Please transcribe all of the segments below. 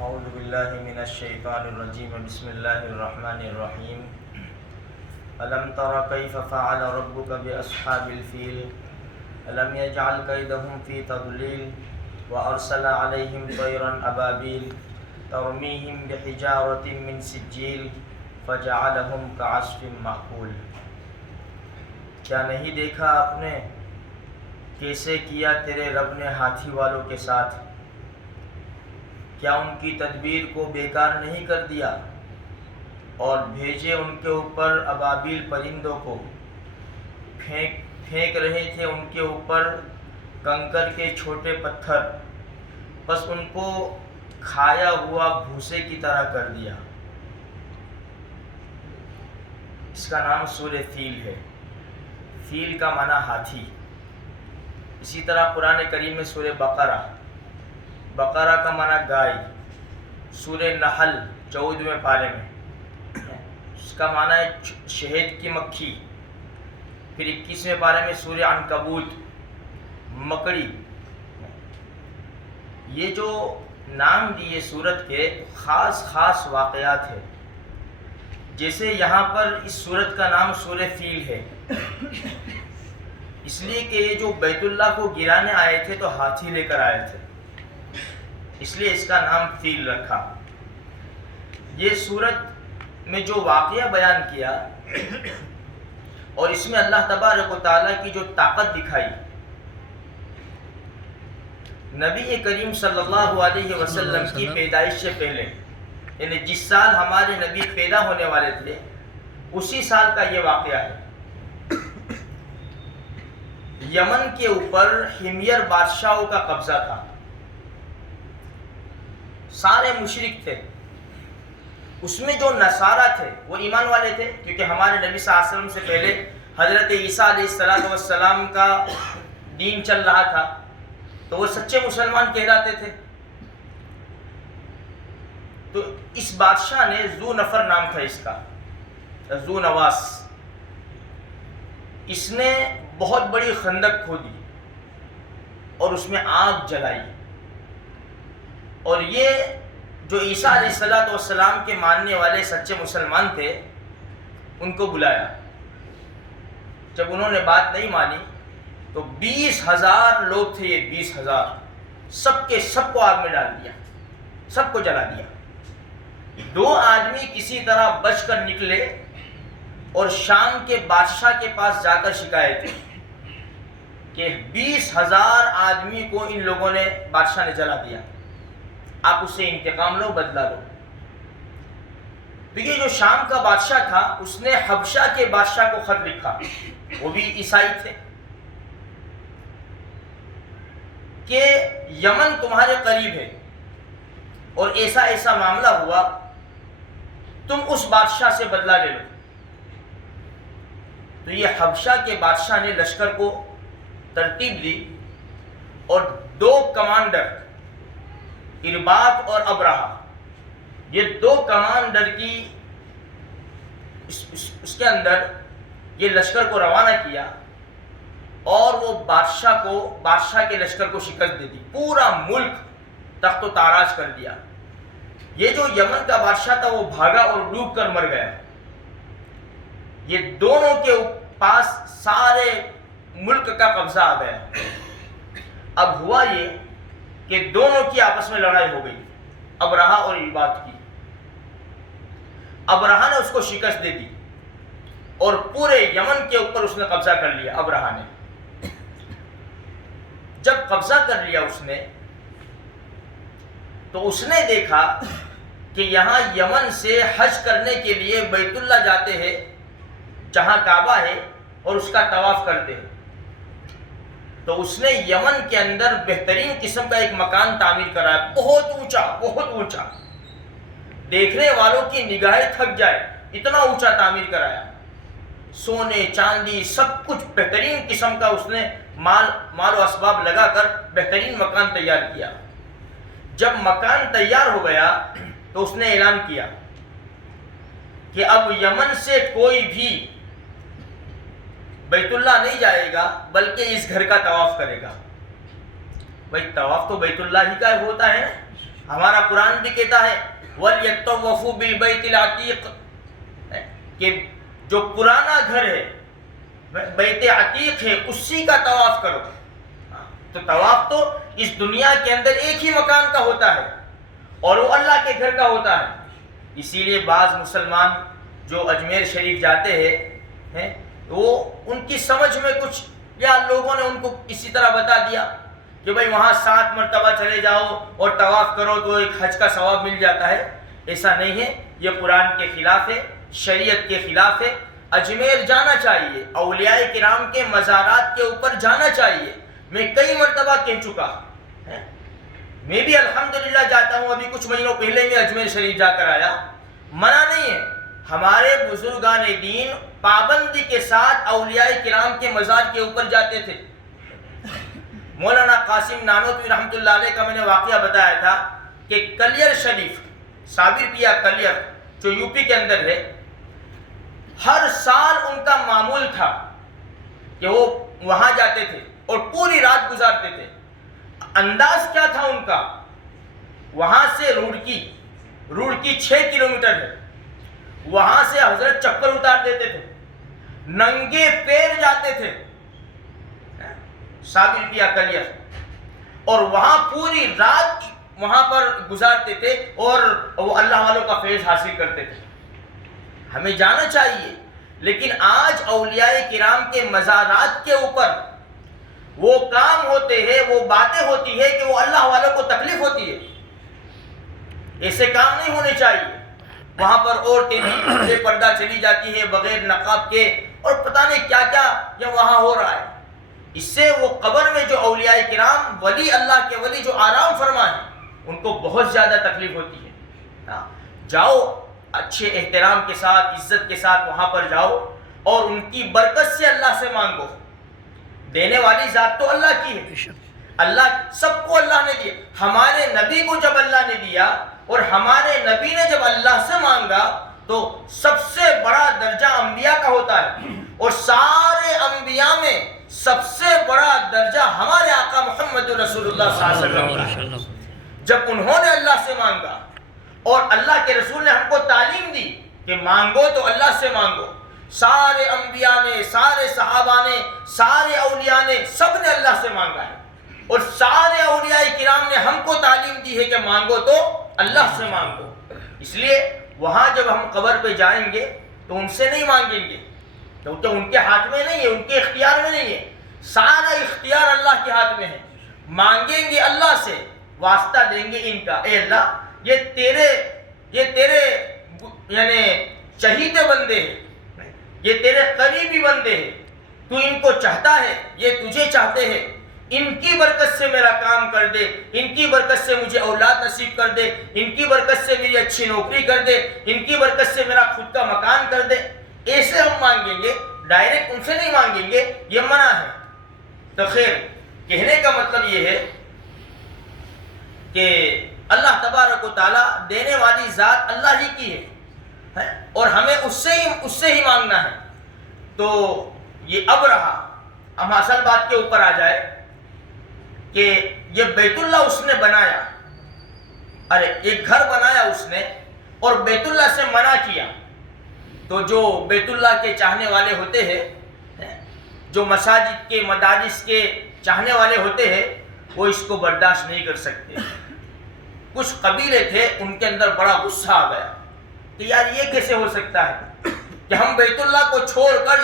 اعوذ باللہ من الشیطان الرجیم بسم اللہ الرحمن الرحیم الم تر کیف فعل ربک باصحاب الفیل الم یجعل کیدہم فی تضلیل وارسل علیہم طیرا ابابیل ترمیہم بحجارۃ من سجیل فجعلہم کعصف مأکول۔ کیا نہیں دیکھا آپ نے کیسے کیا تیرے رب نے ہاتھی والوں کے ساتھ؟ کیا ان کی تدبیر کو بیکار نہیں کر دیا اور بھیجے ان کے اوپر ابابیل پرندوں کو، پھینک رہے تھے ان کے اوپر کنکر کے چھوٹے پتھر، بس ان کو کھایا ہوا بھوسے کی طرح کر دیا۔ اس کا نام سورہ فیل ہے۔ فیل کا معنی ہاتھی۔ اسی طرح قرآن کریم میں سورہ بقرہ کا معنی گائے، سورہ نحل 14ویں پارے میں اس کا معنی ہے شہد کی مکھی، پھر 21ویں پارے میں سورہ عنکبوت مکڑی۔ یہ جو نام دیے سورت کے خاص واقعات ہیں، جیسے یہاں پر اس سورت کا نام سورہ فیل ہے اس لیے کہ یہ جو بیت اللہ کو گرانے آئے تھے تو ہاتھی لے کر آئے تھے، اس لیے اس کا نام فیل رکھا۔ یہ سورت میں جو واقعہ بیان کیا اور اس میں اللہ تبارک و تعالیٰ کی جو طاقت دکھائی، نبی کریم صلی اللہ علیہ وسلم کی پیدائش سے پہلے، یعنی جس سال ہمارے نبی پیدا ہونے والے تھے اسی سال کا یہ واقعہ ہے۔ یمن کے اوپر حمیر بادشاہوں کا قبضہ تھا، سارے مشرک تھے۔ اس میں جو نصارہ تھے وہ ایمان والے تھے، کیونکہ ہمارے نبی صلی اللہ علیہ وسلم سے پہلے حضرت عیسیٰ علیہ السلام کا دین چل رہا تھا، تو وہ سچے مسلمان کہلاتے تھے۔ تو اس بادشاہ نے ذو نفر نام تھا اس کا، ذو نواس، اس نے بہت بڑی خندق کھودی اور اس میں آگ جلائی، اور یہ جو عیسیٰ علیہ السلام کے ماننے والے سچے مسلمان تھے ان کو بلایا۔ جب انہوں نے بات نہیں مانی تو 20,000 لوگ تھے، یہ 20,000 سب کے سب کو آگ میں ڈال دیا، سب کو جلا دیا۔ 2 آدمی کسی طرح بچ کر نکلے اور شام کے بادشاہ کے پاس جا کر شکایت کی کہ 20,000 آدمی کو ان لوگوں نے، بادشاہ نے جلا دیا، آپ اس سے انتقام لو، بدلہ لو۔ تو یہ جو شام کا بادشاہ تھا اس نے حبشہ کے بادشاہ کو خط لکھا، وہ بھی عیسائی تھے، کہ یمن تمہارے قریب ہے اور ایسا معاملہ ہوا، تم اس بادشاہ سے بدلہ لے لو۔ تو یہ حبشہ کے بادشاہ نے لشکر کو ترتیب دی اور 2 کمانڈر، ارباط اور ابرہہ، یہ 2 کمانڈر کی اس کے اندر یہ لشکر کو روانہ کیا اور وہ بادشاہ کے لشکر کو شکست دے دی، پورا ملک تخت و تاراج کر دیا۔ یہ جو یمن کا بادشاہ تھا وہ بھاگا اور ڈوب کر مر گیا۔ یہ دونوں کے پاس سارے ملک کا قبضہ آ گیا۔ اب ہوا یہ کہ دونوں کی آپس میں لڑائی ہو گئی، ابرہہ اور ارباط کی۔ ابرہہ نے اس کو شکست دے دی اور پورے یمن کے اوپر اس نے قبضہ کر لیا۔ ابرہہ نے جب قبضہ کر لیا اس نے، تو اس نے دیکھا کہ یہاں یمن سے حج کرنے کے لیے بیت اللہ جاتے ہیں جہاں کعبہ ہے اور اس کا طواف کرتے ہیں، تو اس نے یمن کے اندر بہترین قسم کا ایک مکان تعمیر کرا، بہت اونچا، دیکھنے والوں کی نگاہیں تھک جائے اتنا اونچا تعمیر کرایا، سونے چاندی سب کچھ بہترین قسم کا اس نے مال و اسباب لگا کر بہترین مکان تیار کیا۔ جب مکان تیار ہو گیا تو اس نے اعلان کیا کہ اب یمن سے کوئی بھی بیت اللہ نہیں جائے گا بلکہ اس گھر کا طواف کرے گا۔ بھائی طواف تو بیت اللہ ہی کا ہوتا ہے، ہمارا قرآن بھی کہتا ہے وَلْيَطَّوَّفُوا بِالْبَيْتِ الْعَتِيقِ کہ جو پرانا گھر ہے، بیت عتیق ہے، اسی کا طواف کرو. تو طواف تو اس دنیا کے اندر ایک ہی مکان کا ہوتا ہے اور وہ اللہ کے گھر کا ہوتا ہے. اسی لیے بعض مسلمان جو اجمیر شریف جاتے ہیں وہ ان کی سمجھ میں کچھ یا لوگوں نے ان کو اسی طرح بتا دیا کہ بھئی وہاں 7 مرتبہ چلے جاؤ اور طواف کرو تو ایک حج کا ثواب مل جاتا ہے. ایسا نہیں ہے، یہ قرآن کے خلاف ہے، شریعت کے خلاف ہے. اجمیر جانا چاہیے، اولیاء کرام کے مزارات کے اوپر جانا چاہیے. میں کئی مرتبہ کہہ چکا، میں بھی الحمدللہ جاتا ہوں. ابھی کچھ مہینوں پہلے میں اجمیر شریف جا کر آیا. منع نہیں ہے، ہمارے بزرگان دین پابندی کے ساتھ اولیاء کرام کے مزار کے اوپر جاتے تھے. مولانا قاسم نانوتوی رحمۃ اللہ علیہ کا میں نے واقعہ بتایا تھا کہ کلیر شریف، صابر پیا کلیر جو یو پی کے اندر ہے، ہر سال ان کا معمول تھا کہ وہ وہاں جاتے تھے اور پوری رات گزارتے تھے. انداز کیا تھا ان کا؟ وہاں سے روڑکی 6 کلومیٹر ہے، وہاں سے حضرت چپل اتار دیتے تھے، ننگے پیر جاتے تھے صابر پیا کلیر، اور وہاں پوری رات وہاں پر گزارتے تھے اور وہ اللہ والوں کا فیض حاصل کرتے تھے. ہمیں جانا چاہیے، لیکن آج اولیاء کرام کے مزارات کے اوپر وہ کام ہوتے ہیں، وہ باتیں ہوتی ہے کہ وہ اللہ والوں کو تکلیف ہوتی ہے. ایسے کام نہیں ہونے چاہیے. وہاں پر عورتیں بھی بے پردہ چلی جاتی ہے بغیر نقاب کے، اور پتہ نہیں کیا کیا یہ وہاں ہو رہا ہے. اس سے وہ قبر میں جو اولیاء کرام ولی اللہ کے ولی جو آرام فرما ہے ان کو بہت زیادہ تکلیف ہوتی ہے. جاؤ اچھے احترام کے ساتھ، عزت کے ساتھ وہاں پر جاؤ اور ان کی برکت سے اللہ سے مانگو. دینے والی ذات تو اللہ کی ہے، اللہ سب کو اللہ نے دیا. ہمارے نبی کو جب اللہ نے دیا اور ہمارے نبی نے جب اللہ سے مانگا تو سب سے بڑا درجہ انبیاء کا ہوتا ہے، اور سارے انبیاء میں سب سے بڑا درجہ ہمارے آقا محمد رسول اللہ صلی اللہ علیہ وسلم کا. جب انہوں نے اللہ سے مانگا اور اللہ کے رسول نے ہم کو تعلیم دی کہ مانگو تو اللہ سے مانگو، سارے انبیاء نے، سارے صحابہ نے، سارے اولیاء نے، سب نے اللہ سے مانگا ہے. اور سارے اولیاء کرام نے ہم کو تعلیم دی ہے کہ مانگو تو اللہ سے مانگو. اس لیے وہاں جب ہم قبر پہ جائیں گے تو ان سے نہیں مانگیں گے، کیونکہ ان کے ہاتھ میں نہیں ہے، ان کے اختیار میں نہیں ہے. سارا اختیار اللہ کے ہاتھ میں ہے. مانگیں گے اللہ سے، واسطہ دیں گے ان کا، اے اللہ یہ تیرے یعنی چہیتے بندے ہیں، یہ تیرے قریبی بندے ہیں، تو ان کو چاہتا ہے، یہ تجھے چاہتے ہیں. ان کی برکت سے میرا کام کر دے، ان کی برکت سے مجھے اولاد نصیب کر دے، ان کی برکت سے میری اچھی نوکری کر دے، ان کی برکت سے میرا خود کا مکان کر دے. ایسے ہم مانگیں گے، ڈائریکٹ ان سے نہیں مانگیں گے، یہ منع ہے. تو خیر، کہنے کا مطلب یہ ہے کہ اللہ تبارک و تعالیٰ دینے والی ذات اللہ ہی کی ہے اور ہمیں اس سے ہی مانگنا ہے. تو یہ اب رہا، ہم اصل بات کے اوپر آ جائے کہ یہ بیت اللہ اس نے بنایا، ایک گھر بنایا اس نے اور بیت اللہ سے منع کیا. تو جو بیت اللہ کے چاہنے والے ہوتے ہیں، جو مساجد کے مدارس کے چاہنے والے ہوتے ہیں، وہ اس کو برداشت نہیں کر سکتے. کچھ قبیلے تھے، ان کے اندر بڑا غصہ آ گیا کہ یار یہ کیسے ہو سکتا ہے کہ ہم بیت اللہ کو چھوڑ کر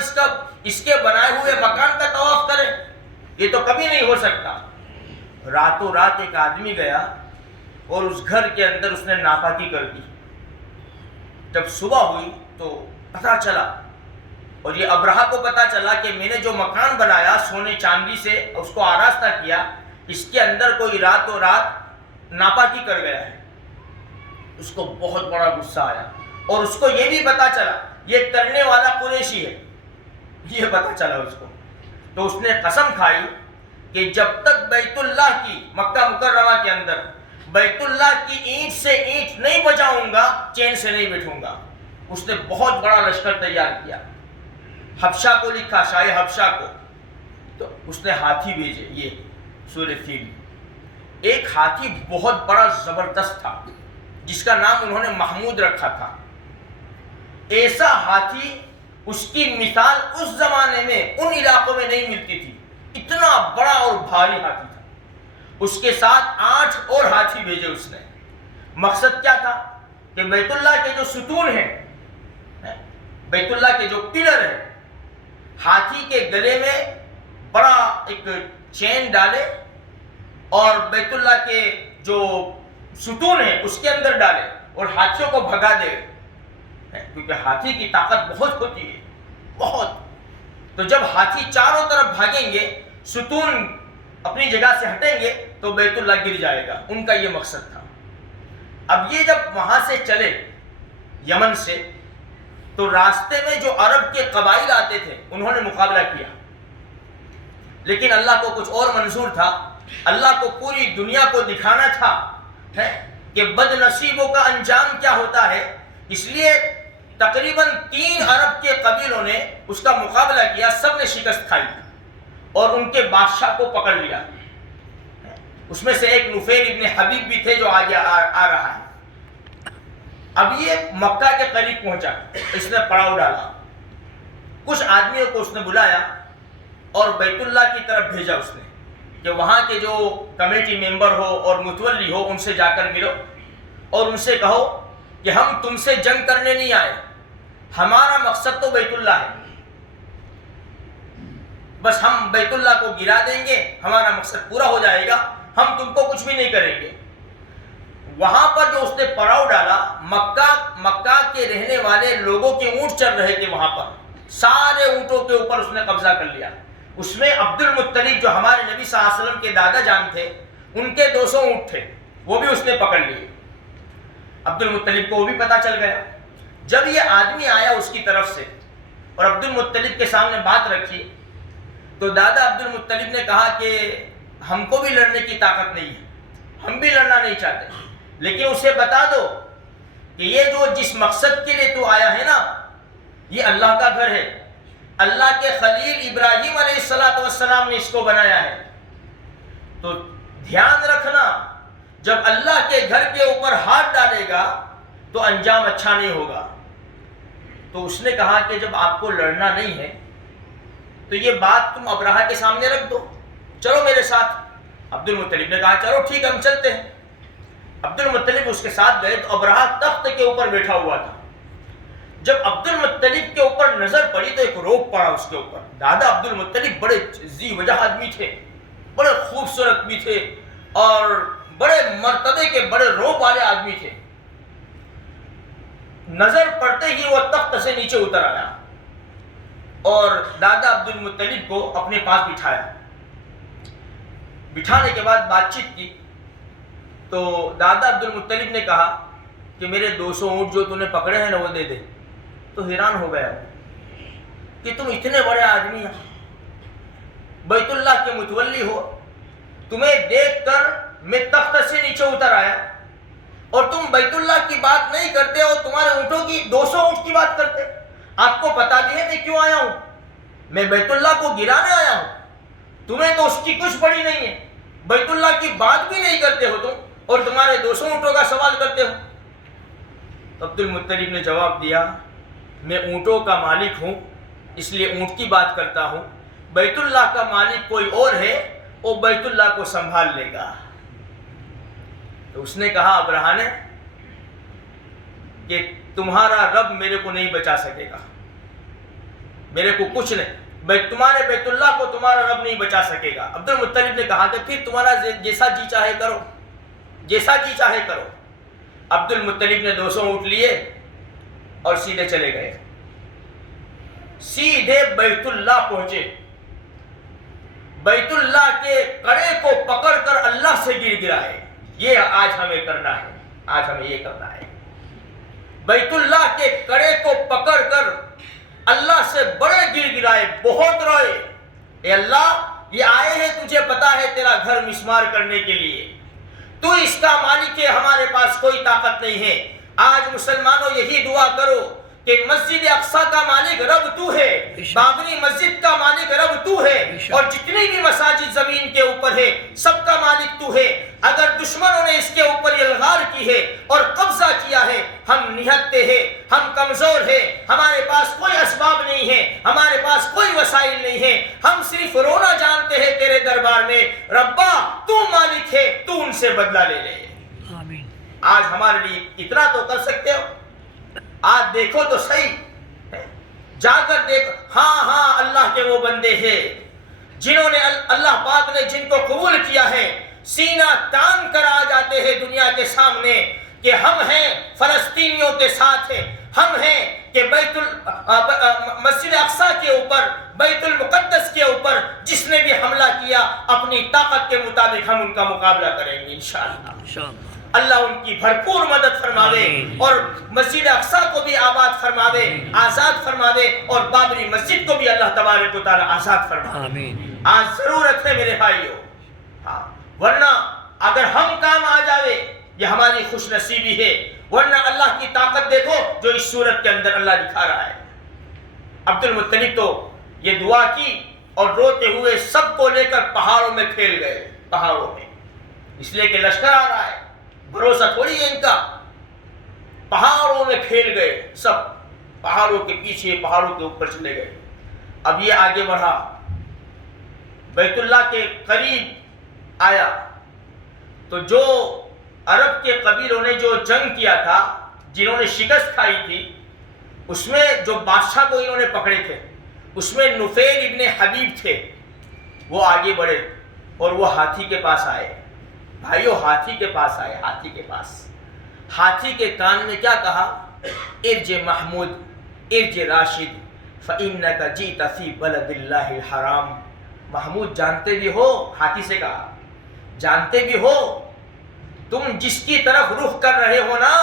اس کے بنائے ہوئے مکان کا طواف کریں؟ یہ تو کبھی نہیں ہو سکتا. راتوں رات ایک آدمی گیا اور اس گھر کے اندر اس نے ناپاکی کر دی. جب صبح ہوئی تو پتہ چلا، اور یہ ابرہہ کو پتہ چلا کہ میں نے جو مکان بنایا سونے چاندی سے اس کو آراستہ کیا، اس کے اندر کوئی راتوں رات ناپاکی کر گیا ہے. اس کو بہت بڑا غصہ آیا اور اس کو یہ بھی پتہ چلا یہ کرنے والا قریشی ہے، یہ پتہ چلا اس کو. تو اس نے قسم کھائی کہ جب تک بیت اللہ کی، مکہ مکرمہ کے اندر بیت اللہ کی اینٹ سے اینٹ نہیں بجاؤں گا، چین سے نہیں بیٹھوں گا. اس نے بہت بڑا لشکر تیار کیا، حبشہ کو لکھا، شاہ حبشہ کو. تو اس نے ہاتھی بھیجے، یہ سورہ فیل. ایک ہاتھی بہت بڑا زبردست تھا جس کا نام انہوں نے محمود رکھا تھا. ایسا ہاتھی اس کی مثال اس زمانے میں ان علاقوں میں نہیں ملتی تھی. اتنا بڑا اور بھاری ہاتھی تھا. اس کے ساتھ 8 اور ہاتھی بھیجے اس نے. مقصد کیا تھا کہ بیت اللہ کے جو ستون ہیں, بیت اللہ کے جو پلر ہیں, ہاتھی کے گلے میں بڑا ایک چین ڈالے اور بیت اللہ کے جو ستون ہیں اس کے اندر ڈالے اور ہاتھیوں کو بھگا دے, کیونکہ ہاتھی کی طاقت بہت ہوتی ہے, بہت. تو جب ہاتھی چاروں طرف بھاگیں گے, ستون اپنی جگہ سے ہٹیں گے تو بیت اللہ گر جائے گا. ان کا یہ مقصد تھا. اب یہ جب وہاں سے چلے یمن سے, تو راستے میں جو عرب کے قبائل آتے تھے انہوں نے مقابلہ کیا, لیکن اللہ کو کچھ اور منظور تھا. اللہ کو پوری دنیا کو دکھانا تھا کہ بد نصیبوں کا انجام کیا ہوتا ہے. اس لیے تقریباً 3 عرب کے قبیلوں نے اس کا مقابلہ کیا. سب نے شکست کھائی اور ان کے بادشاہ کو پکڑ لیا. اس میں سے ایک نفیل ابن حبیب بھی تھے جو آگے آ رہا ہے. اب یہ مکہ کے قریب پہنچا, اس نے پڑاؤ ڈالا. کچھ آدمیوں کو اس نے بلایا اور بیت اللہ کی طرف بھیجا اس نے کہ وہاں کے جو کمیٹی ممبر ہو اور متولی ہو ان سے جا کر ملو اور ان سے کہو کہ ہم تم سے جنگ کرنے نہیں آئے, ہمارا مقصد تو بیت اللہ ہے, بس ہم بیت اللہ کو گرا دیں گے, ہمارا مقصد پورا ہو جائے گا, ہم تم کو کچھ بھی نہیں کریں گے. وہاں پر جو اس نے پڑاؤ ڈالا, مکہ کے رہنے والے لوگوں کے اونٹ چل رہے تھے وہاں پر, سارے اونٹوں کے اوپر اس نے قبضہ کر لیا. اس میں عبد المطلب جو ہمارے نبی صلی اللہ علیہ وسلم کے دادا جان تھے, ان کے 200 اونٹ تھے, وہ بھی اس نے پکڑ لیے. عبد المطلب کو وہ بھی پتا چل گیا. جب یہ آدمی آیا اس کی طرف سے اور عبد المطلب کے سامنے بات رکھی, تو دادا عبد المطلب نے کہا کہ ہم کو بھی لڑنے کی طاقت نہیں ہے, ہم بھی لڑنا نہیں چاہتے, لیکن اسے بتا دو کہ یہ جو جس مقصد کے لیے تو آیا ہے نا, یہ اللہ کا گھر ہے, اللہ کے خلیل ابراہیم علیہ السلام نے اس کو بنایا ہے. تو دھیان رکھنا, جب اللہ کے گھر کے اوپر ہاتھ ڈالے گا تو انجام اچھا نہیں ہوگا. تو اس نے کہا کہ جب آپ کو لڑنا نہیں ہے تو یہ بات تم ابرہہ کے سامنے رکھ دو, چلو میرے ساتھ. عبد المطلب نے کہا چلو ٹھیک ہے, ہم چلتے ہیں. عبد المطلب اس کے ساتھ گئے تو ابرہہ تخت کے اوپر بیٹھا ہوا تھا. جب عبد المطلب کے اوپر نظر پڑی تو ایک روپ پڑا اس کے اوپر. دادا عبد المطلب بڑے ذی وجہ آدمی تھے, بڑے خوبصورت بھی تھے اور بڑے مرتبے کے بڑے روپ والے آدمی تھے. نظر پڑتے ہی وہ تخت سے نیچے اتر آیا اور دادا عبد المطلب کو اپنے پاس بٹھایا. بٹھانے کے بعد بات چیت کی تو دادا عبد المطلب نے کہا کہ میرے 200 اونٹ جو تم نے پکڑے ہیں نا وہ دے دے. تو حیران ہو گیا کہ تم اتنے بڑے آدمی ہیں, بیت اللہ کے متولی ہو, تمہیں دیکھ کر میں تخت سے نیچے اتر آیا اور تم بیت اللہ کی بات نہیں کرتے اور تمہارے اونٹوں کی 200 اونٹ کی بات کرتے. آپ کو پتا بھی ہے میں کیوں آیا ہوں, میں بیت اللہ کو گرانے آیا ہوں. تمہیں تو اس کی کچھ پڑی نہیں ہے, بیت اللہ کی بات بھی نہیں کرتے ہو تم اور تمہارے 200 اونٹوں کا سوال کرتے ہو. عبد المطلب نے جواب دیا میں اونٹوں کا مالک ہوں اس لیے اونٹ کی بات کرتا ہوں, بیت اللہ کا مالک کوئی اور ہے, وہ بیت اللہ کو سنبھال لے گا. تو اس نے کہا ابرہہ نے کہ تمہارا رب میرے کو نہیں بچا سکے گا, میرے کو کچھ نہیں, تمہارے بیت اللہ کو تمہارا رب نہیں بچا سکے گا. عبد المطلب نے کہا کہ پھر تمہارا جیسا جی چاہے کرو, جیسا جی چاہے کرو. عبد المطلب نے 200 اونٹ لیے اور سیدھے چلے گئے, سیدھے بیت اللہ پہنچے. بیت اللہ کے کڑے کو پکڑ کر اللہ سے گر گرائے. یہ آج ہمیں کرنا ہے, آج ہمیں یہ کرنا ہے. بیت اللہ کے کڑے کو پکڑ کر اللہ سے بڑے گر گرائے, بہت روئے. اے اللہ, یہ آئے ہیں تجھے پتا ہے تیرا گھر مسمار کرنے کے لیے, تو اس کا مالک ہے, ہمارے پاس کوئی طاقت نہیں ہے. آج مسلمانوں یہی دعا کرو کہ مسجد اقصی کا مالک رب تو ہے، بابری مسجد کا مالک رب تو ہے، اور جتنی بھی مساجد زمین کے اوپر ہے سب کا مالک تو ہے۔ اگر دشمنوں نے اس کے اوپر الغار کی ہے اور قبضہ کیا ہے، ہم نہتے ہیں، ہم کمزور ہیں، ہمارے پاس کوئی اسباب نہیں ہے، ہمارے پاس کوئی وسائل نہیں ہے، ہم صرف رونا جانتے ہیں تیرے دربار میں، ربا تو مالک ہے، تو ان سے بدلہ لے لے۔ آج ہمارے لیے اتنا تو کر سکتے ہو؟ آج دیکھو تو صحیح، جا کر دیکھ، ہاں اللہ کے وہ بندے ہیں جنہوں نے اللہ پاک نے جن کو قبول کیا ہے، سینہ تان کر آ جاتے ہیں دنیا کے سامنے کہ ہم ہیں فلسطینیوں کے ساتھ ہیں، ہم ہیں کہ مسجد اقصی کے اوپر، بیت المقدس کے اوپر جس نے بھی حملہ کیا اپنی طاقت کے مطابق ہم ان کا مقابلہ کریں گے انشاءاللہ۔ اللہ ان کی بھرپور مدد فرماوے اور مسجد اقصی کو بھی آباد فرماوے، آزاد فرماوے، اور بابری مسجد کو بھی اللہ تبارک و تعالی آزاد فرماوے۔ آج ضرورت ہے میرے بھائیوں، ورنہ اگر ہم کام آ جاوے یہ ہماری خوش نصیبی ہے، ورنہ اللہ کی طاقت دیکھو جو اس صورت کے اندر اللہ دکھا رہا ہے۔ عبد المطلب تو یہ دعا کی اور روتے ہوئے سب کو لے کر پہاڑوں میں پھیل گئے، پہاڑوں میں، اس لیے کہ لشکر آ رہا ہے، بھروسہ تھوڑی ہے ان کا۔ پہاڑوں میں پھیل گئے سب، پہاڑوں کے پیچھے، پہاڑوں کے اوپر چلے گئے۔ اب یہ آگے بڑھا، بیت اللہ کے قریب آیا تو جو عرب کے قبیلوں نے جو جنگ کیا تھا، جنہوں نے شکست کھائی تھی، اس میں جو بادشاہ کو انہوں نے پکڑے تھے اس میں نفیل ابن حبیب تھے، وہ آگے بڑھے اور وہ ہاتھی کے پاس آئے۔ بھائیو ہاتھی کے پاس آئے، ہاتھی کے پاس، ہاتھی کے کان میں کیا کہا؟ ارج محمود ارج راشد فإنک جئت فی بلد اللہ الحرام۔ محمود جانتے بھی ہو، ہاتھی سے کہا، جانتے بھی ہو تم جس کی طرف رخ کر رہے ہو نا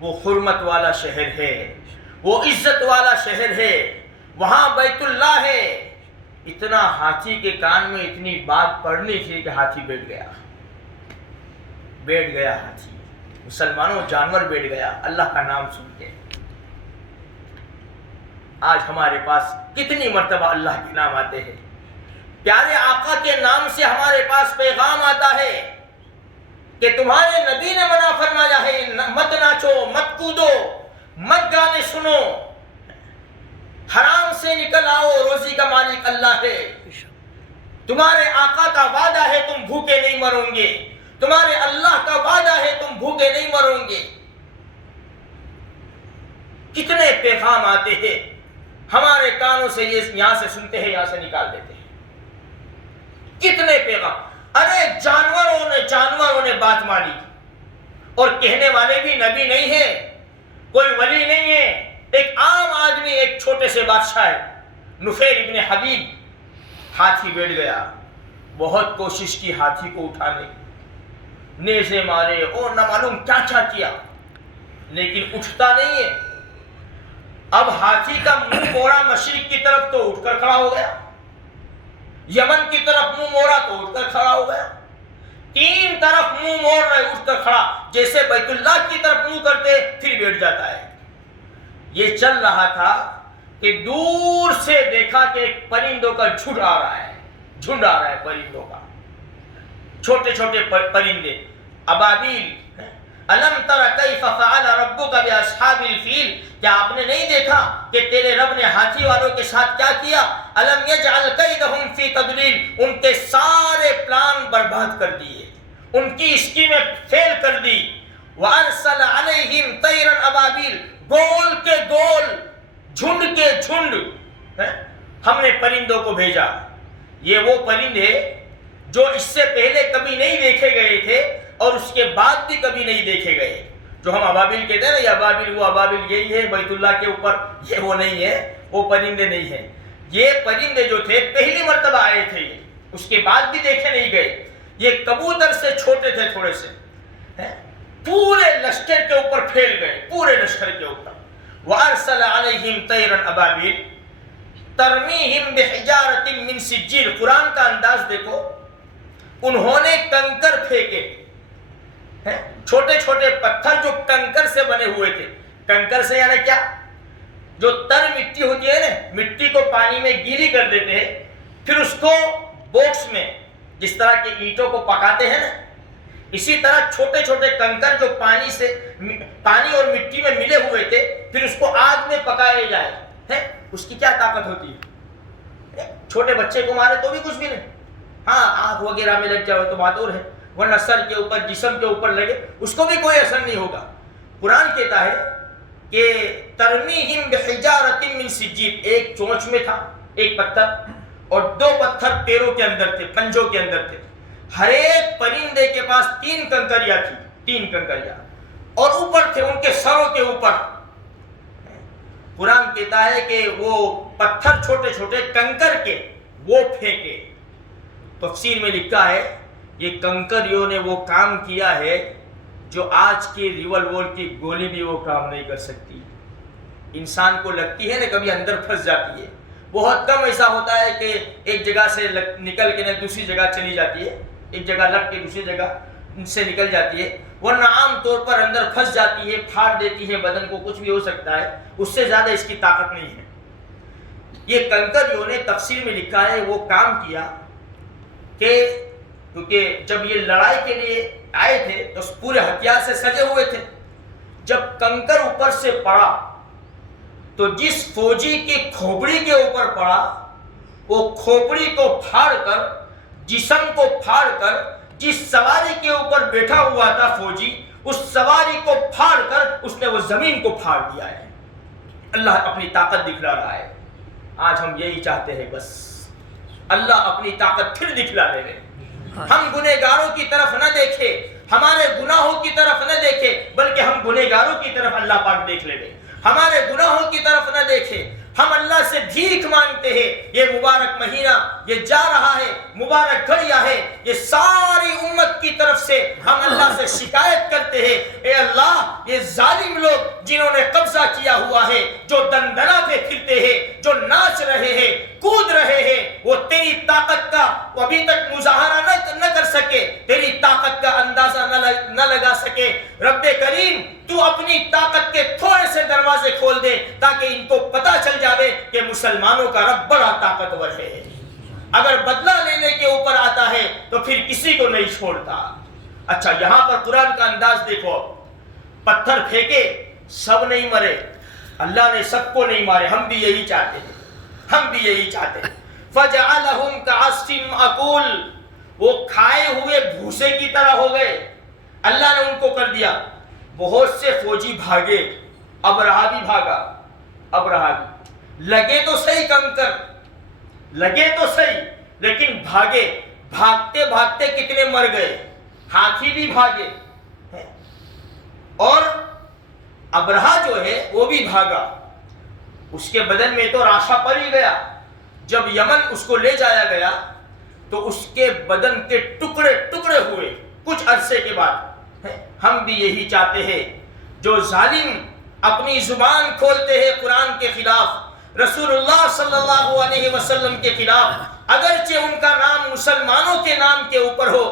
وہ حرمت والا شہر ہے، وہ عزت والا شہر ہے، وہاں بیت اللہ ہے۔ اتنا ہاتھی کے کان میں اتنی بات پڑھنی تھی کہ ہاتھی بیٹھ گیا، بیٹھ گیا ہاتھی، مسلمانوں جانور بیٹھ گیا اللہ کا نام سن کے۔ آج ہمارے پاس کتنی مرتبہ اللہ کے نام آتے ہیں، پیارے آقا کے نام سے ہمارے پاس پیغام آتا ہے کہ تمہارے نبی نے منع فرمایا ہے مت ناچو، مت کودو، مت گانے سنو، حرام سے نکل آؤ، روزی کا مالک اللہ ہے، تمہارے آقا کا وعدہ ہے تم بھوکے نہیں مرو گے، تمہارے اللہ کا وعدہ ہے تم بھوکے نہیں مرو گے۔ کتنے پیغام آتے ہیں ہمارے کانوں سے، یہ یہاں سے سنتے ہیں، یہاں سے نکال دیتے ہیں، کتنے پیغام۔ ارے جانوروں نے بات مانی، اور کہنے والے بھی نبی نہیں ہے، کوئی ولی نہیں ہے، ایک عام آدمی، ایک چھوٹے سے بادشاہ ہے نفیل ابن حبیب۔ ہاتھی بیٹھ گیا، بہت کوشش کی ہاتھی کو اٹھانے، نیزے مارے اور نہ معلوم کیا کیا، لیکن اٹھتا نہیں ہے۔ اب ہاتھی کا منہ موڑا مشرق کی طرف تو اٹھ کر کھڑا ہو گیا، یمن کی طرف منہ موڑا تو اٹھ کر کھڑا ہو گیا، تین طرف منہ موڑ رہے اٹھ کر کھڑا، جیسے بیت اللہ کی طرف منہ کرتے پھر بیٹھ جاتا ہے۔ یہ چل رہا تھا کہ دور سے دیکھا کہ ایک پرندوں کا جھنڈ آ رہا ہے پرندوں کا، چھوٹے چھوٹے پرندے، ابابیل۔ الم تر کیف فعل ربک باصحاب الفیل، کیا آپ نے نہیں دیکھا کہ تیرے رب نے ہاتھی والوں کے ساتھ کیا کیا؟ الم یجعل کیدہم فی تضلیل، ان کے سارے پلان برباد کر دیے، ان کی اسکیمیں فیل کر دی۔ وارسل علیہم طیرا ابابیل، گول کے گول، جھنڈ کے جھنڈ ہم نے پرندوں کو بھیجا۔ یہ وہ پرندے جو اس سے پہلے کبھی نہیں دیکھے گئے تھے اور اس کے بعد بھی کبھی نہیں دیکھے گئے، جو ہم ابابیل کہتے ہیں نا، یہ ابابیل وہ ابابیل یہی ہے بیت اللہ کے اوپر، یہ وہ نہیں ہے، وہ پرندے نہیں ہیں۔ یہ پرندے جو تھے پہلی مرتبہ آئے تھے، یہ اس کے بعد بھی دیکھے نہیں گئے، یہ کبوتر سے چھوٹے تھے تھوڑے سے، پورے لشکر کے اوپر پھیل گئے، پورے لشکر کے اوپر۔ وَأَرْسَلَ عَلَيْهِمْ طَيْرًا أَبَابِيلَ تَرْمِيهِمْ بِحِجَارَةٍ مِّن سِجِّيلٍ۔ قرآن کا انداز دیکھو، انہوں نے کنکر پھینکے، چھوٹے چھوٹے پتھر جو کنکر سے بنے ہوئے تھے، کنکر سے یعنی کیا؟ جو تر مٹی ہوتی ہے نا، مٹی کو پانی میں گیلی کر دیتے ہیں، پھر اس کو باکس میں جس طرح کے اینٹوں کو پکاتے ہیں نا، اسی طرح چھوٹے چھوٹے کنکر جو پانی اور مٹی میں ملے ہوئے تھے، پھر اس کو آگ میں پکائے جائے، اس کی کیا طاقت ہوتی ہے؟ چھوٹے بچے کو مارے تو بھی کچھ بھی نہیں، ہاں آگ وغیرہ میں لگ جائے تو بات اور ہے، ورنہ سر کے اوپر جسم کے اوپر لگے اس کو بھی کوئی اثر نہیں ہوگا۔ قرآن کہتا ہے کہ ترمیہم بحجارۃ من سجیل، ایک چونچ میں تھا ایک پتھر اور 2 پتھر پیروں کے اندر تھے، پنجوں کے اندر تھے، ہر ایک پرندے کے پاس 3 کنکریاں تھی، 3 کنکریاں، اور اوپر تھے ان کے سروں کے اوپر۔ قرآن کہتا ہے کہ وہ پتھر چھوٹے چھوٹے کنکر کے وہ پھینکے۔ تفسیر میں لکھا ہے یہ کنکریوں نے وہ کام کیا ہے جو آج کی ریوالور کی گولی بھی وہ کام نہیں کر سکتی۔ انسان کو لگتی ہے نا کبھی اندر پھنس جاتی ہے، بہت کم ایسا ہوتا ہے کہ ایک جگہ سے نکل کے دوسری جگہ چلی جاتی ہے، ایک جگہ لگ کے دوسری جگہ سے نکل جاتی ہے، ورنہ عام طور پر اندر پھنس جاتی ہے، پھاڑ دیتی ہے بدن کو، کچھ بھی ہو سکتا ہے، اس سے زیادہ اس کی طاقت نہیں ہے۔ یہ کنکریوں نے تفسیر میں لکھا ہے وہ کام کیا کہ کیونکہ جب یہ لڑائی کے لیے آئے تھے تو پورے ہتھیار سے سجے ہوئے تھے، جب کنکر اوپر سے پڑا تو جس فوجی کی کھوپڑی کے اوپر پڑا وہ کھوپڑی کو پھاڑ کر، جسم کو پھاڑ کر، جس سواری کے اوپر بیٹھا ہوا تھا فوجی اس سواری کو پھاڑ کر اس نے وہ زمین کو پھاڑ دیا ہے۔ اللہ اپنی طاقت دکھلا رہا ہے۔ آج ہم یہی چاہتے ہیں، بس اللہ اپنی طاقت پھر دکھلا دے رہے، ہم گنہگاروں کی طرف نہ دیکھیں، ہمارے گناہوں کی طرف نہ دیکھیں، بلکہ ہم گنہگاروں کی طرف اللہ پاک دیکھ لے گے، ہمارے گناہوں کی طرف نہ دیکھیں۔ ہم اللہ سے بھیک مانگتے ہیں، یہ مبارک مہینہ یہ جا رہا ہے، مبارک گھڑیاں ہے، یہ ساری امت کی طرف سے ہم اللہ سے شکایت کرتے ہیں، اے اللہ یہ ظالم لوگ جنہوں نے قبضہ کیا ہوا ہے، جو دندناتے پھرتے ہیں، جو ناچ رہے ہیں، کود رہے ہیں، وہ تیری طاقت کا ابھی تک مظاہرہ نہ کر سکے، تیری طاقت کا اندازہ نہ لگا سکے۔ رب کریم تو اپنی طاقت کے تھوڑے سے دروازے کھول دے تاکہ ان کو پتہ چل جاوے کہ مسلمانوں کا رب بڑا طاقتور ہے، اگر بدلہ لینے کے اوپر آتا ہے تو پھر کسی کو نہیں چھوڑتا۔ اچھا یہاں پر قرآن کا انداز دیکھو، پتھر پھینکے سب نہیں مرے، اللہ نے سب کو نہیں مارے، ہم بھی یہی چاہتے ہیں، ہم بھی یہی چاہتے ہیں۔ فَجَعَلَهُمْ كَعَصْفٍ مَأْكُولٍ، وہ کھائے ہوئے بھوسے کی طرح ہو گئے، اللہ نے ان کو کر دیا۔ بہت سے فوجی بھاگے، ابرہا بھی بھاگا، ابرہا بھی لگے تو صحیح کنکر، لگے تو صحیح لیکن بھاگے، بھاگتے بھاگتے کتنے مر گئے، ہاتھی بھی بھاگے، اور ابرہا جو ہے وہ بھی بھاگا، اس کے بدن میں تو راشا پڑ ہی گیا۔ جب یمن اس کو لے جایا گیا تو اس کے بدن کے ٹکڑے ٹکڑے ہوئے کچھ عرصے کے بعد۔ ہم بھی یہی چاہتے ہیں، جو ظالم اپنی زبان کھولتے ہیں قرآن کے خلاف، رسول اللہ صلی اللہ علیہ وسلم کے خلاف، اگرچہ ان کا نام مسلمانوں کے نام کے اوپر ہو،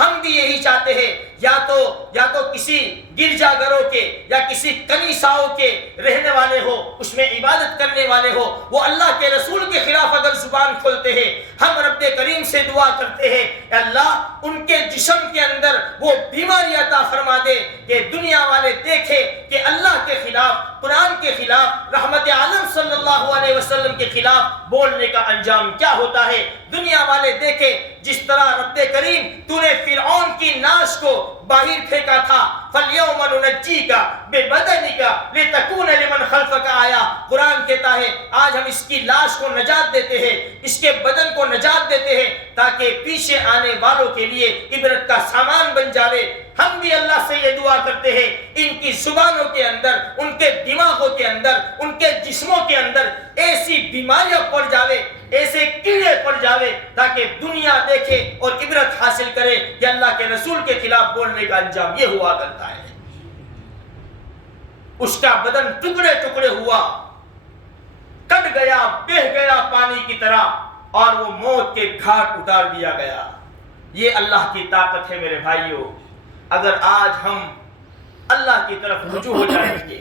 ہم بھی یہی چاہتے ہیں یا تو کسی گرجا گھروں کے یا کسی کنیساؤں کے رہنے والے ہو، اس میں عبادت کرنے والے ہو، وہ اللہ کے رسول کے خلاف اگر زبان کھولتے ہیں، ہم رب کریم سے دعا کرتے ہیں کہ اللہ ان کے جسم کے اندر وہ بیماری عطا فرما دے کہ دنیا والے دیکھیں کہ اللہ کے خلاف، قرآن کے خلاف، رحمت عالم صلی اللہ علیہ وسلم کے خلاف بولنے کا انجام کیا ہوتا ہے۔ دنیا والے دیکھیں جس طرح رب کریم تو نے فرعون کی ناش کو باہر پھینکا تھا، فَالْيَوْمَ نُنَجِّيكَ بِبَدَنِكَ لِتَكُونَ لِمَنْ خَلْفَكَ آیا۔ قرآن کہتا ہے آج ہم اس کی لاش کو نجات دیتے ہیں، اس کے بدن کو نجات دیتے ہیں تاکہ پیچھے آنے والوں کے لیے عبرت کا سامان بن جاوے۔ ہم بھی اللہ سے یہ دعا کرتے ہیں ان کی زبانوں کے اندر، ان کے دماغوں کے اندر، ان کے جسموں کے اندر ایسی بیماریاں پڑ جاوے، ایسے کیڑے پڑ جاوے تاکہ دنیا دیکھے اور عبرت حاصل کرے کہ اللہ کے رسول کے خلاف بولنے کا انجام یہ ہوا کرتا ہے۔ اس کا بدن ٹکڑے ٹکڑے ہوا، کٹ گیا، بہہ گیا پانی کی طرح، اور وہ موت کے گھاٹ اتار دیا گیا۔ یہ اللہ کی طاقت ہے میرے بھائیوں۔ اگر آج ہم اللہ کی طرف رجوع ہو جائیں گے،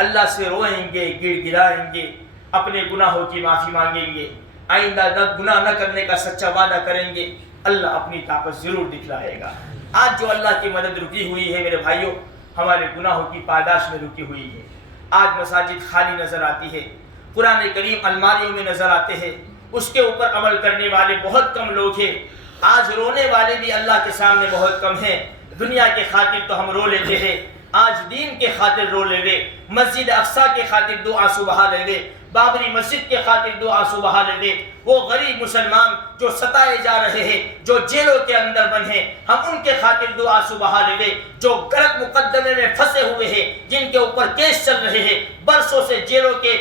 اللہ سے روئیں گے، گڑ گڑائیں گے، اپنے گناہوں کی معافی مانگیں گے، آئندہ گناہ نہ کرنے کا سچا وعدہ کریں گے، اللہ اپنی طاقت ضرور دکھلائے گا۔ آج جو اللہ کی مدد رکی ہوئی ہے میرے بھائیوں، ہمارے گناہوں کی پاداش میں رکی ہوئی ہے۔ آج مساجد خالی نظر آتی ہے، قرآن کریم الماریوں میں نظر آتے ہیں، اس کے اوپر عمل کرنے والے بہت کم لوگ ہیں۔ آج رونے والے بھی اللہ کے سامنے بہت کم ہیں۔ دنیا کے خاطر تو ہم رو لیتے ہیں، آج دین کے خاطر رو لے گے، مسجد اقصیٰ کے خاطر دو آنسو بہا لے گے، بابری مسجد کے خاطر دو آنسو بہا لے گے۔ وہ غریب مسلمان جو ستائے جا رہے ہیں، جو جیلوں کے اندر بند ہیں، ہم ان کے خاطر دو آنسو بہا لے گے۔ جو غلط مقدمے میں پھنسے ہوئے ہیں، جن کے اوپر کیس چل رہے ہیں، برسوں سے جیلوں کے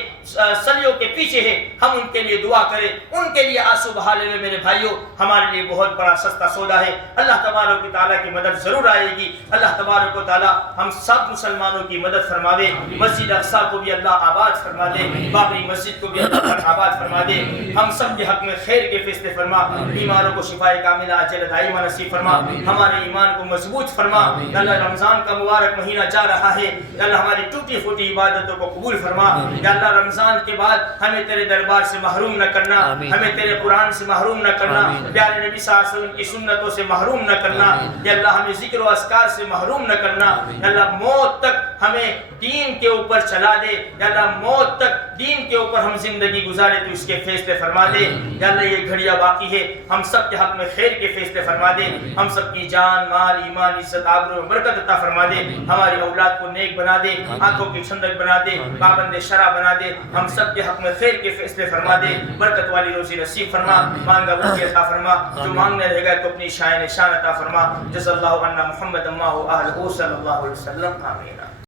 سلیوں کے پیچھے ہیں، ہم ان کے لیے دعا کریں، ان کے لیے آنسو بہا لے میرے بھائیوں۔ ہمارے لیے بہت بڑا سستا سودا ہے۔ اللہ تبارک و تعالیٰ کی مدد ضرور آئے گی۔ اللہ تبارک و تعالیٰ ہم سب مسلمانوں کی مدد فرما دے۔ مسجد اقصیٰ کو بھی اللہ آباد فرما دے، بابری مسجد کو بھی اللہ آباد فرما دے۔ ہم سب کے حق میں خیر کے فیصلے فرما، بیماروں کو شفائے کاملہ عاجل دائمہ نصیب فرما، ہمارے ایمان کو مضبوط فرما۔ اللہ رمضان کا مبارک مہینہ جا رہا ہے، اللہ ہماری ٹوٹی پھوٹی عبادتوں کو قبول فرما۔ یا اللہ رمضان کے بعد ہمیں تیرے دربار سے محروم نہ کرنا، ہمیں تیرے قرآن سے محروم نہ کرنا، پیارے نبی صلی اللہ علیہ وسلم کی سنتوں سے محروم نہ کرنا۔ یا اللہ ہمیں ذکر و اذکار سے محروم نہ کرنا۔ یا اللہ موت تک ہمیں دین کے اوپر چلا دے، یا اللہ موت تک دین کے اوپر ہم زندگی گزارے تو اس کے فیصلے فرما دے۔ یا اللہ یہ گھڑیاں باقی ہے، ہم سب کے حق میں خیر کے فیصلے فرما دے، ہم سب کی جان مال ایمان عزت آبرو برکت عطا فرما دے، ہماری اولاد کو نیک بنا دے، آنکھوں کی ٹھنڈک بنا دے، پابند شرع بنا دے، ہم سب کے حق میں خیر کے فیصلے فرما دے، برکت والی روزی نصیب فرما، مانگا وقت عطا فرما، جو مانگنے رہے گا تو اپنی شان عطا فرما۔ جزا اللہ عنا محمد اللہ صلی اللہ علیہ وسلم، آمین۔